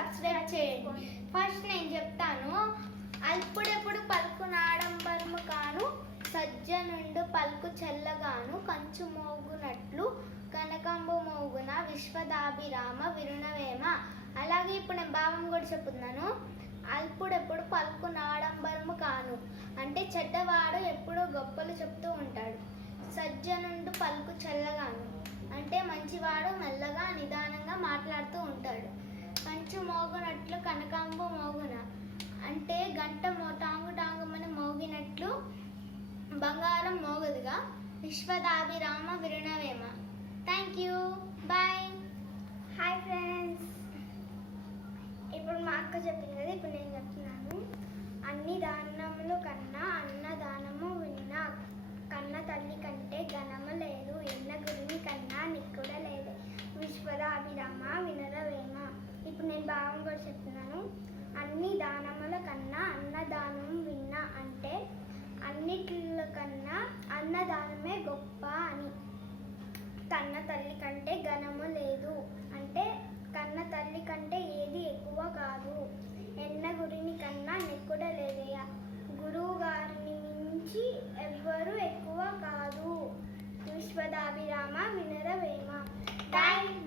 Subscribe చేయండి first నేను చెప్తాను. అల్పుడెప్పుడు పలుకు నాడంబరము కాను సజ్జనుండు పలుకు చెల్లగాను కంచు మోగునట్లు కనకంబు మోగున విశ్వదాభిరామ విరుణవేమ. అలాగే ఇప్పుడు నేను భావం కూడా చెప్తున్నాను అల్పుడెప్పుడు పలుకు నాడంబరము కాను అంటే చెడ్డవాడు ఎప్పుడూ గొప్పలు చెప్తూ ఉంటాడు. సజ్జనుండు పలుకు చల్లగాను అంటే మంచివాడు మెల్లగా నిదానంగా మాట్లాడుతూ ఉంటాడు కంచు మోగునట్లు కనకాంబు మోగున అంటే గంట టాంగు టాంగుమని మోగినట్లు బంగారం మోగదుగా. విశ్వదాభిరామ విరుణవేమ. అన్నదానమే గొప్ప అని. కన్న తల్లి కంటే ఘనము లేదు. అంటే కన్న తల్లి కంటే ఏది ఎక్కువ కాదు. ఎన్న గురిని కన్నా నెక్కుడ లేదయ్య. గురువు గారిని మించి ఎవ్వరూ ఎక్కువ కాదు. విశ్వదాభిరామ వినరవేమ. థ్యాంక్